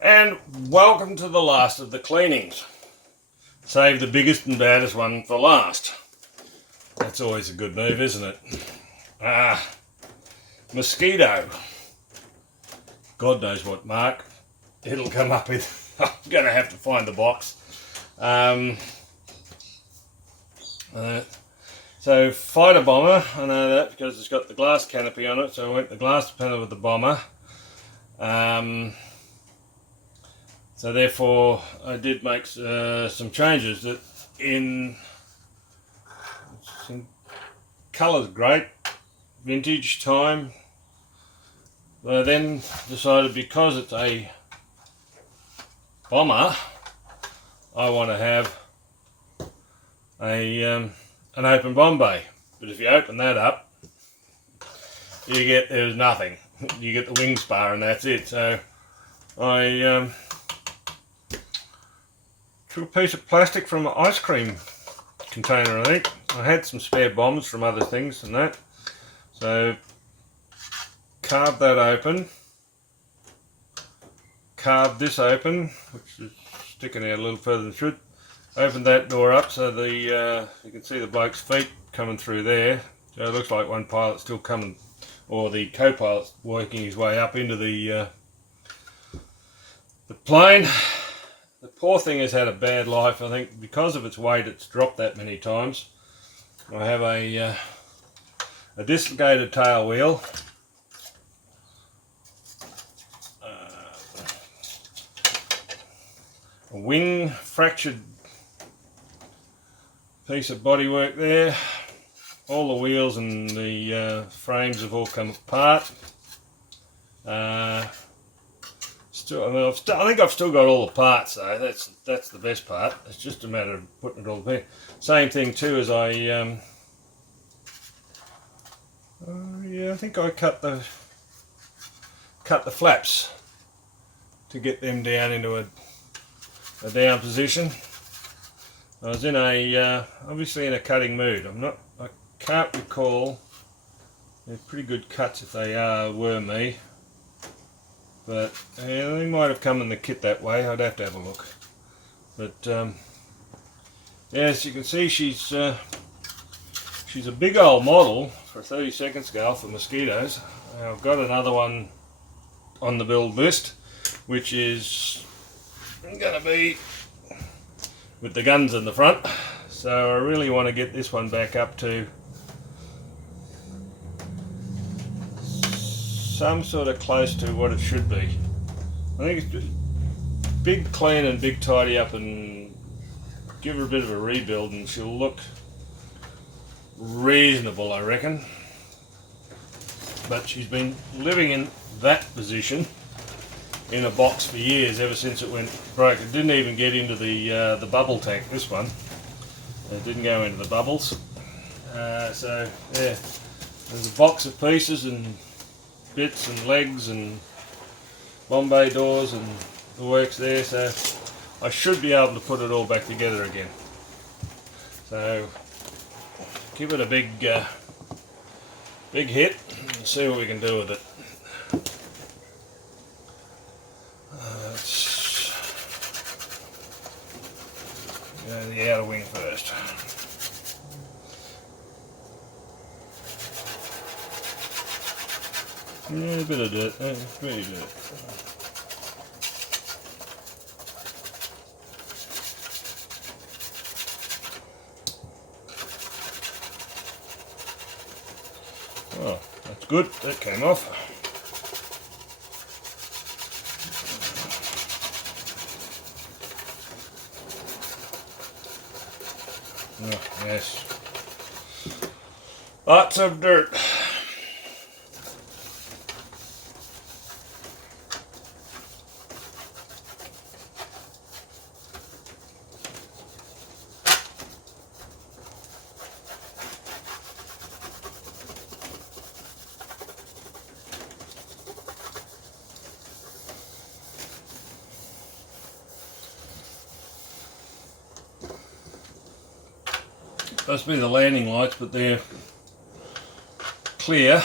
And welcome to the last of the cleanings. Save the biggest and baddest one for last. That's always a good move, isn't it? Mosquito. God knows what mark it'll come up with. I'm going to have to find the box. So fighter bomber, I know that because it's got the glass canopy on it, so I went the glass panel with the bomber. So therefore I did make some changes that in colour's great, vintage time. I then decided because it's a bomber, I want to have an open bombay. But if you open that up, there's nothing. You get the wing spar and that's it. So I took a piece of plastic from an ice cream container, I think. I had some spare bombs from other things and that. So carved that open. Carved this open, which is sticking out a little further than it should. Opened that door up so the you can see the bloke's feet coming through there. So it looks like one pilot's still coming, or the co-pilot's working his way up into the plane. The poor thing has had a bad life. I think because of its weight it's dropped that many times. I have a dislocated tail wheel, a wing fractured piece of bodywork there. All the wheels and the frames have all come apart. I think I've still got all the parts though. That's the best part. It's just a matter of putting it all there. Same thing too as I think I cut the flaps to get them down into a down position. I was in obviously in a cutting mood. I can't recall. They're pretty good cuts if they were me. But they might have come in the kit that way. I'd have to have a look. But yeah, as you can see, she's a big old model for a 32nd scale for mosquitoes. I've got another one on the build list, which is going to be with the guns in the front. So I really want to get this one back up to some sort of close to what it should be. I think it's big clean and big tidy up and give her a bit of a rebuild and she'll look reasonable, I reckon. But she's been living in that position in a box for years, ever since it went broke. It didn't even get into the bubble tank, this one. It didn't go into the bubbles. So yeah, there's a box of pieces and bits and legs and bombay doors and the works there, so I should be able to put it all back together again. So give it a big hit and see what we can do with it. Let's go the outer wing first. Yeah, a bit of dirt, pretty dirt. Oh, that's good, that came off. Oh, yes. Lots of dirt. supposed to be the landing lights, but they're clear.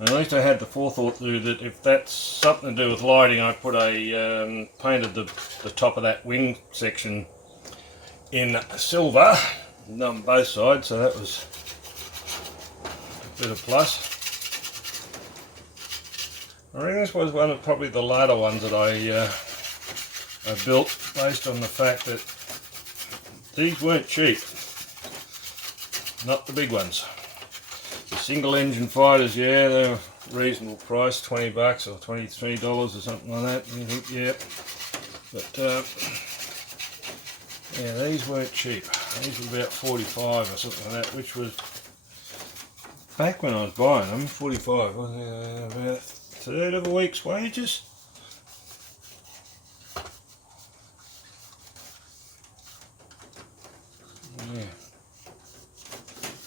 And at least I had the forethought to do that if that's something to do with lighting, I put a painted the top of that wing section in silver on both sides, so that was a bit of plus. I reckon this was one of probably the later ones that I built, based on the fact that these weren't cheap, not the big ones. The single engine fighters, yeah, they were reasonable price, $20 or $23 or something like that. And you think, yeah, but yeah, these weren't cheap. These were about 45 or something like that, which was back when I was buying them. 45, wasn't it? About a third of a week's wages. Yeah.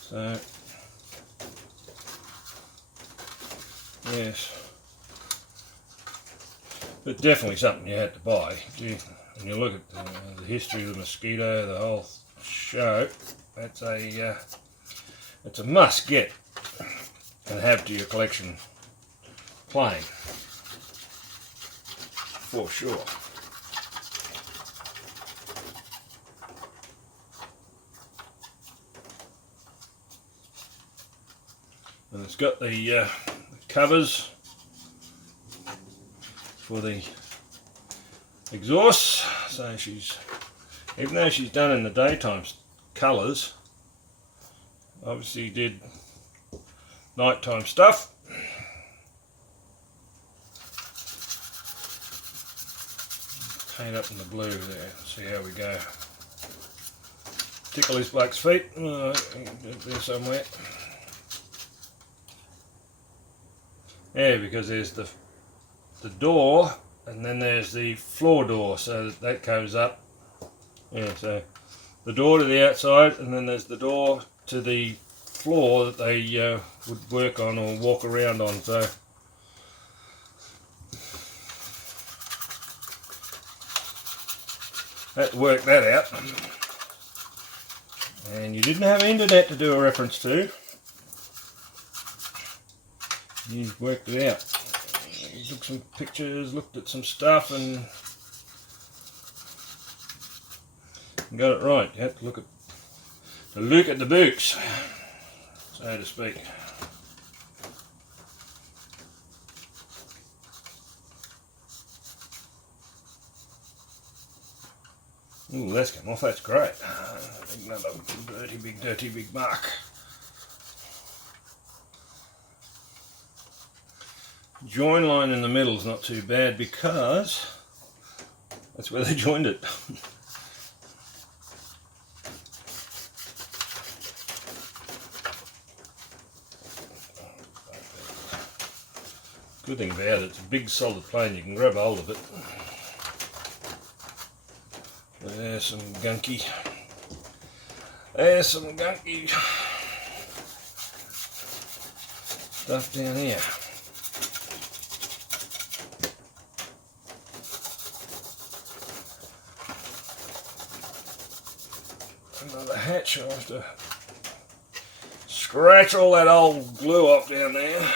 So. Yes, but definitely something you had to buy. When you look at the history of the Mosquito, the whole show, it's a must get and have to your collection, plain, for sure. And it's got the covers for the exhaust, so even though she's done in the daytime colours, obviously did nighttime stuff. Paint up in the blue there, see how we go. Tickle this bloke's feet, there somewhere. Yeah, because there's the door, and then there's the floor door, so that goes up. Yeah, so the door to the outside, and then there's the door to the floor that they would work on or walk around on. So had to work that out. And you didn't have internet to do a reference to. You worked it out. You took some pictures, looked at some stuff, and got it right. You had to look at the books, so to speak. Ooh, that's come off. That's great. Another dirty big mark. Join line in the middle is not too bad because that's where they joined it. Good thing about it, it's a big solid plane, you can grab hold of it. There's some gunky. There's some gunky stuff down here. Another hatch, I'll have to scratch all that old glue off down there.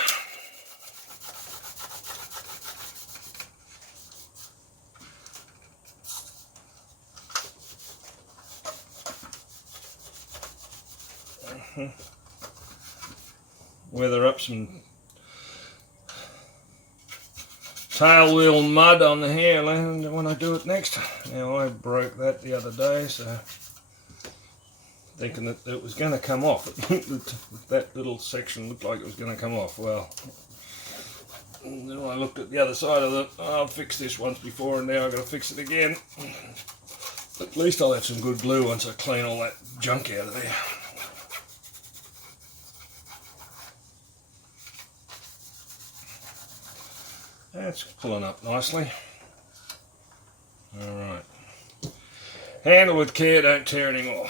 Weather up some tail wheel mud on the hairland when I do it next. Now I broke that the other day, so thinking that it was going to come off. That little section looked like it was going to come off. Well, then I looked at the other side of it. Oh, I've fixed this once before and now I've got to fix it again. At least I'll have some good glue once I clean all that junk out of there. That's pulling up nicely. Alright. Handle with care, don't tear anymore.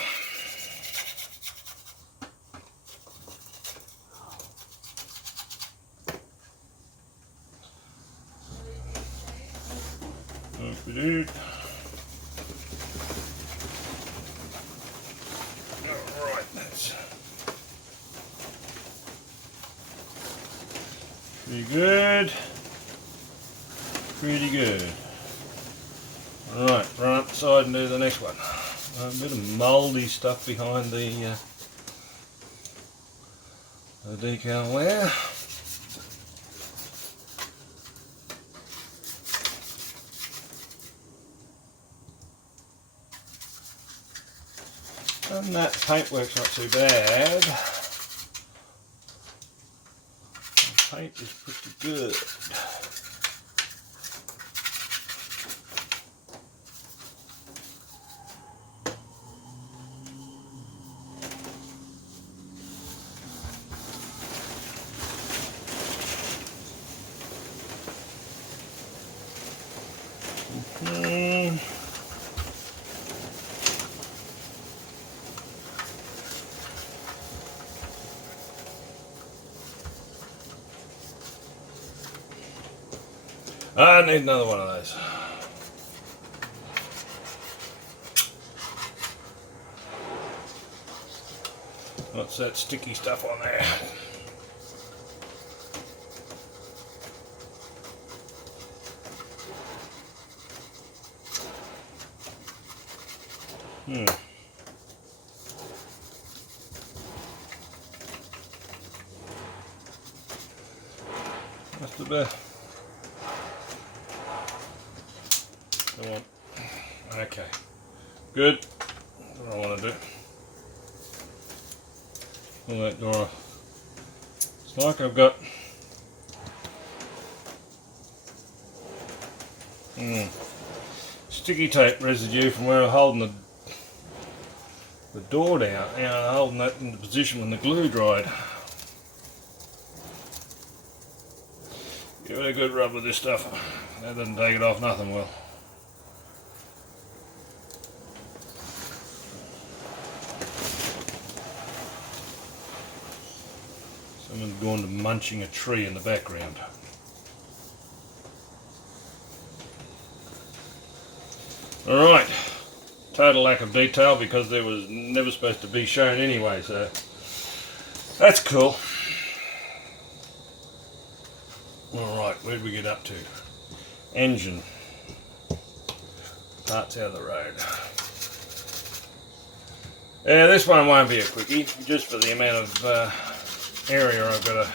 Alright. Pretty good. Pretty good. Alright, run up the side and do the next one. A bit of mouldy stuff behind the decal there. And that paintwork's not too bad. The paint is pretty good. I need another one of those. What's that sticky stuff on there? Must have been. Come on. Okay. Good. That's what I want to do. Pull that door off. It's like I've got sticky tape residue from where I'm holding the door down. And I'm holding that in the position when the glue dried. Give it a good rub with this stuff. That doesn't take it off, nothing will. Someone's going to munching a tree in the background. Alright, total lack of detail because there was never supposed to be shown anyway, so that's cool. Alright, where'd we get up to? Engine. Parts out of the road. Yeah, this one won't be a quickie, just for the amount of area I've got to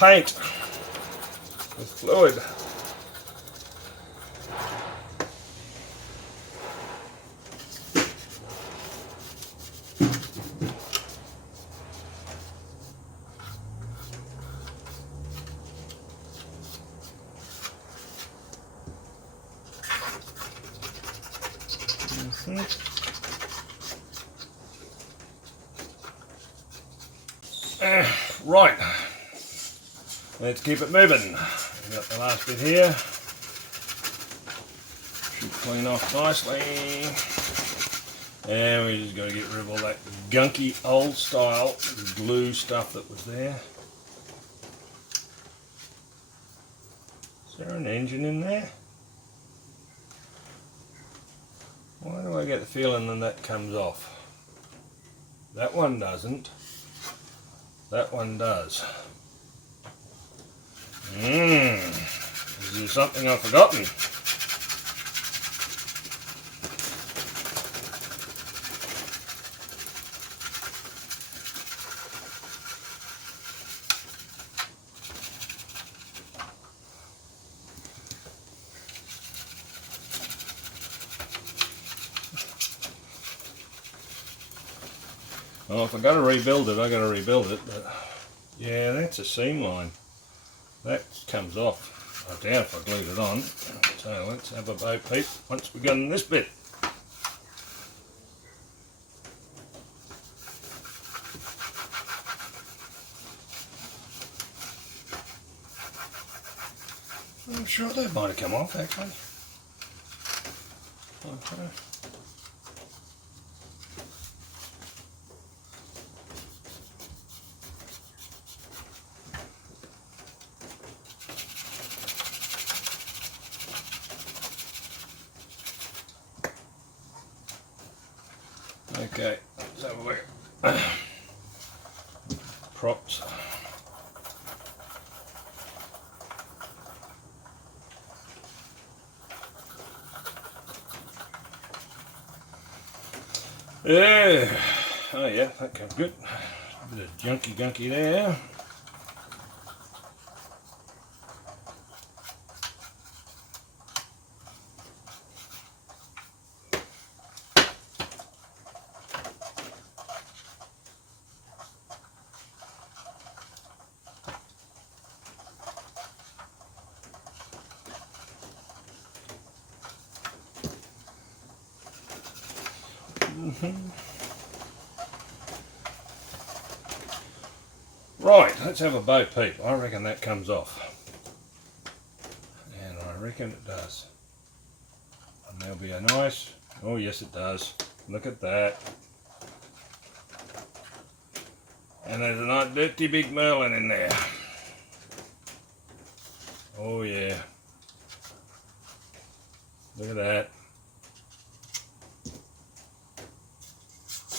paint with fluid. Right, let's keep it moving. We've got the last bit here. Should clean off nicely. And we just got to get rid of all that gunky old style glue stuff that was there. Is there an engine in there? Why do I get the feeling that comes off? That one doesn't. That one does. Is there something I've forgotten? Well, if I've got to rebuild it, I've got to rebuild it, but yeah, that's a seam line. That comes off. I doubt if I glued it on. So let's have a bo peep once we've done this bit. I'm sure that might have come off actually. Okay. Okay, let's have a look. Props. Yeah. Oh yeah, that comes good. A bit of junky there. Right, let's have a bo peep. I reckon that comes off. And I reckon it does. And there'll be a nice, oh yes it does. Look at that. And there's a nice dirty big merlin in there. Oh yeah. Look at that.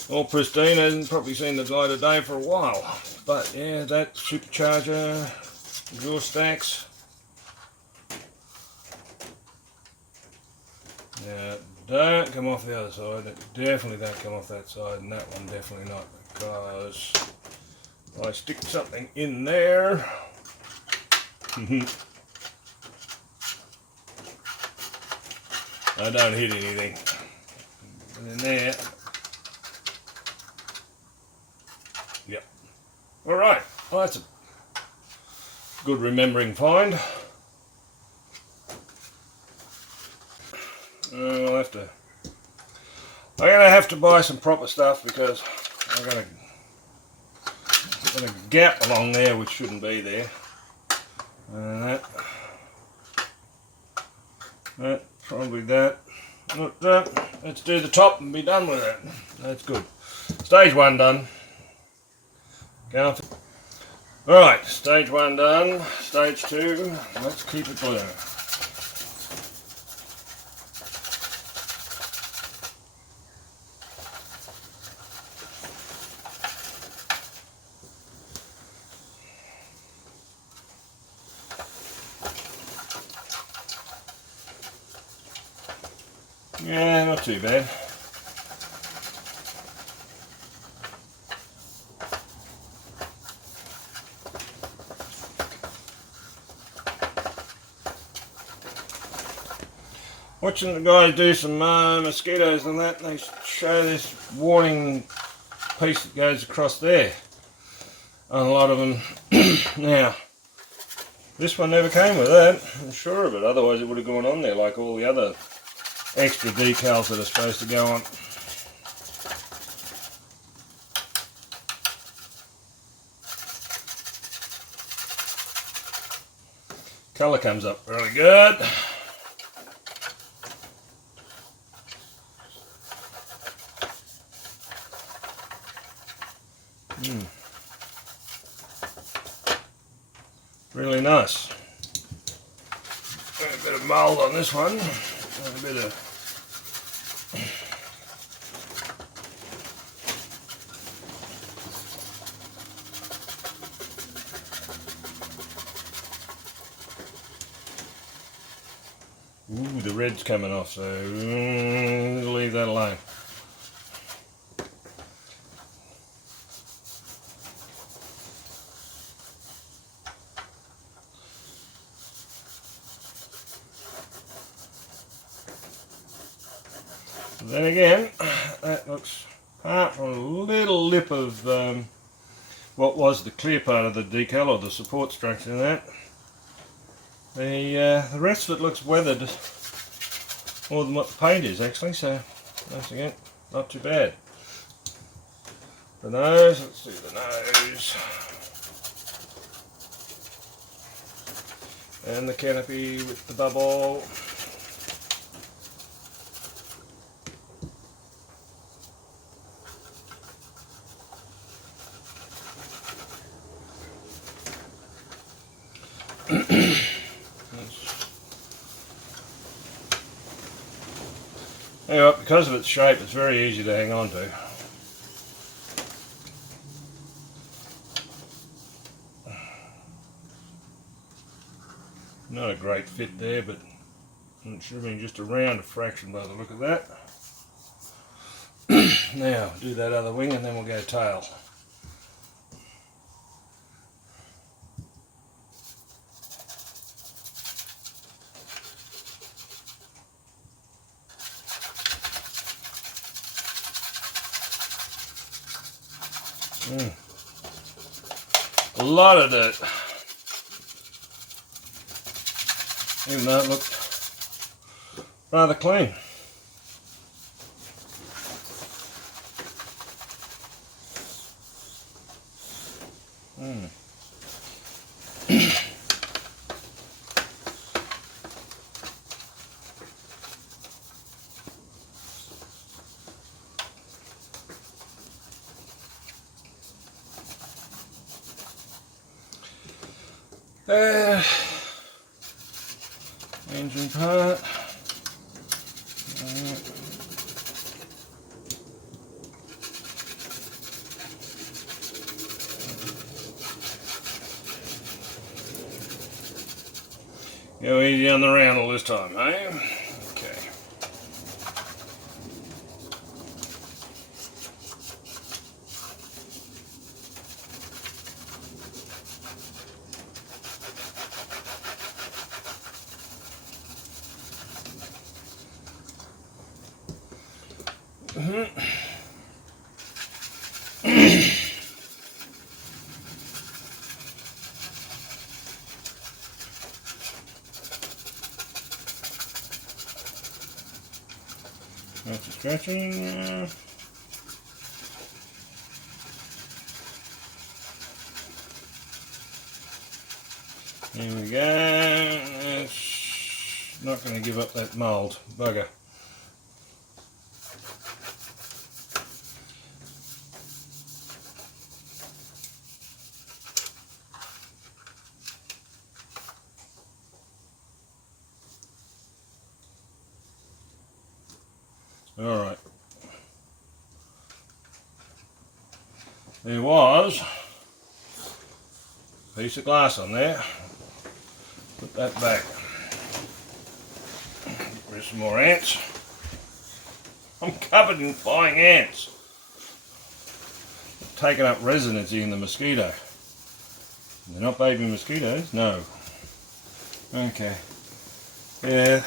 All pristine, hasn't probably seen the light of day for a while. But yeah, that supercharger, exhaust stacks. Now, don't come off the other side. It definitely don't come off that side, and that one definitely not, because I stick something in there. I don't hit anything. And in there. Yep. Alright, well that's a good remembering find. I'm gonna have to buy some proper stuff, because I've got a gap along there which shouldn't be there. And that, probably that. Not that. Let's do the top and be done with it. That's good. Stage 1 done. Alright, stage 1 done. Stage 2, let's keep it blue. Yeah, not too bad. Watching the guys do some mosquitoes and that, they show this warning piece that goes across there on a lot of them. Now, this one never came with that, I'm sure of it, otherwise it would have gone on there like all the other extra decals that are supposed to go on. Colour comes up really good. Really nice. A bit of mould on this one. A bit of ooh, the red's coming off, so leave that alone. Then again, that looks apart from a little lip of what was the clear part of the decal, or the support structure in that. The rest of it looks weathered more than what the paint is actually, so once again, not too bad. The nose, let's do the nose. And the canopy with the bubble. Anyway, because of its shape, it's very easy to hang on to. Not a great fit there, but it should have been just around a fraction by the look of that. Now do that other wing and then we'll go tail. A lot of dirt. Even though it looked rather clean. Engine part. Go easy on the roundel this time, eh? Okay. Lots of stretching. Here we go. It's not going to give up that mould. Bugger. Alright, there was a piece of glass on there, put that back, get rid of some more ants. I'm covered in flying ants, taking up residency in the mosquito. They're not baby mosquitoes, no. Okay, yeah.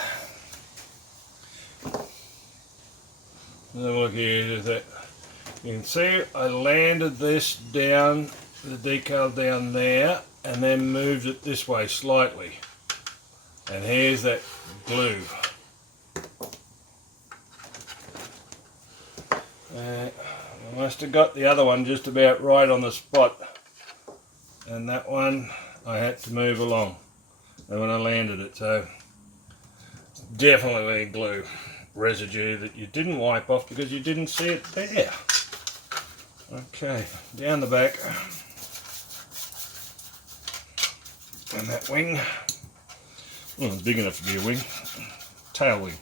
Look here, that you can see I landed this down, the decal down there, and then moved it this way slightly. And here's that glue. I must have got the other one just about right on the spot, and that one I had to move along. And when I landed it, so definitely glue residue that you didn't wipe off because you didn't see it there. Okay, down the back. And that wing, well, it's big enough to be a wing, tail wing.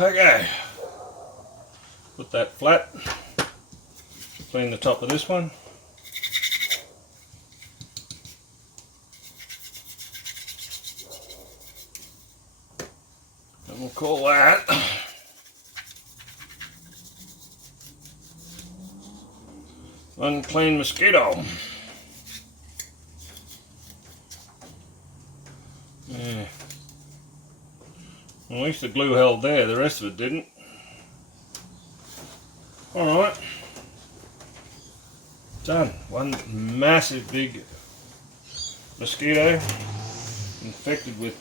Okay, put that flat, clean the top of this one. And we'll call that unclean mosquito. Yeah. Well, at least the glue held there, the rest of it didn't. Alright. Done. One massive big mosquito infected with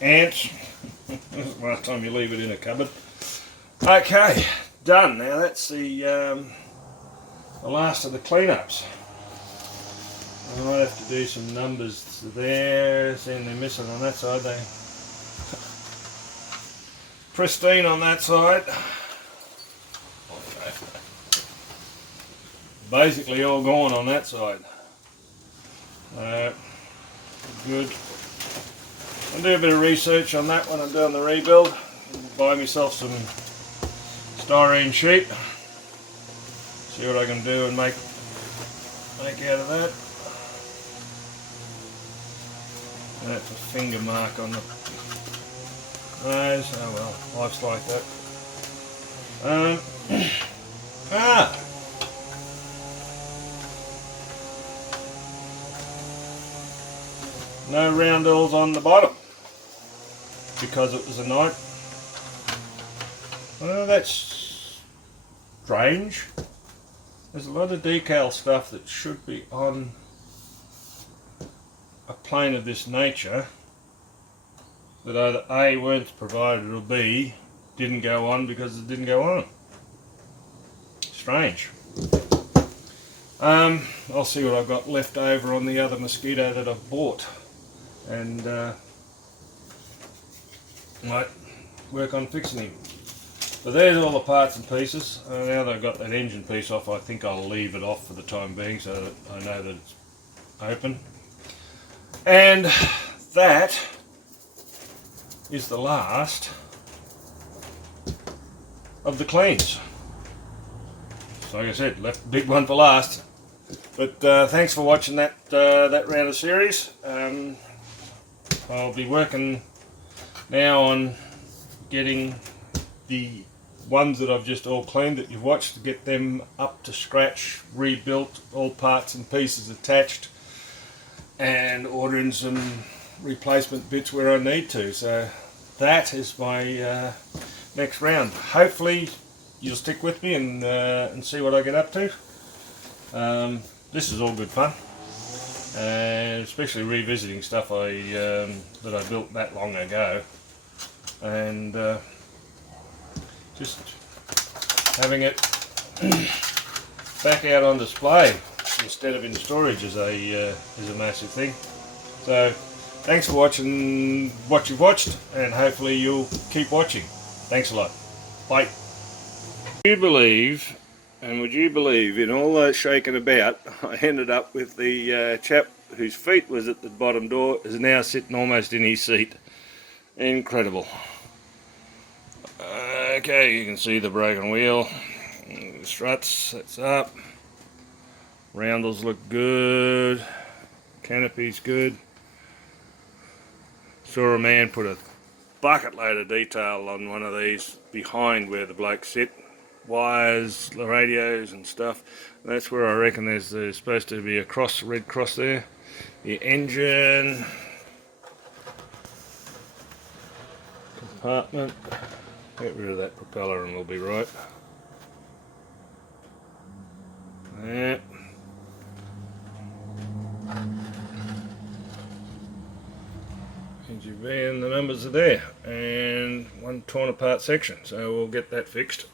ants. This is the last time you leave it in a cupboard. Okay, done. Now that's the last of the cleanups. I might have to do some numbers there, seeing they're missing on that side. They pristine on that side. Basically all gone on that side. Good. I'll do a bit of research on that when I'm doing the rebuild. Buy myself some styrene sheet. See what I can do and make out of that. That's a finger mark on the nose. Oh well, life's like that. No roundels on the bottom because it was a night. Well, that's strange. There's a lot of decal stuff that should be on a plane of this nature that either A, weren't provided, or B, didn't go on because it didn't go on. Strange. I'll see what I've got left over on the other mosquito that I've bought, and might work on fixing him. So there's all the parts and pieces. Now that I've got that engine piece off, I think I'll leave it off for the time being so that I know that it's open. And that is the last of the cleans. So like I said, left the big one for last. But thanks for watching that round of series. I'll be working now on getting the ones that I've just all cleaned that you've watched, to get them up to scratch, rebuilt, all parts and pieces attached, and ordering some replacement bits where I need to. So that is my next round. Hopefully you'll stick with me and see what I get up to. This is all good fun, and especially revisiting stuff that I built that long ago, and just having it back out on display instead of in storage is a massive thing. So thanks for watching what you've watched, and hopefully you'll keep watching. Thanks a lot. Bye. Would you believe in all that shaking about, I ended up with the chap whose feet was at the bottom door is now sitting almost in his seat. Incredible. Okay, you can see the broken wheel, the struts, that's up, roundels look good, canopy's good. Saw a man put a bucket load of detail on one of these behind where the blokes sit, wires, the radios and stuff. That's where I reckon there's supposed to be a cross, red cross there. The engine compartment. Get rid of that propeller and we'll be right. Yeah. Engine V and the numbers are there, and one torn apart section, so we'll get that fixed.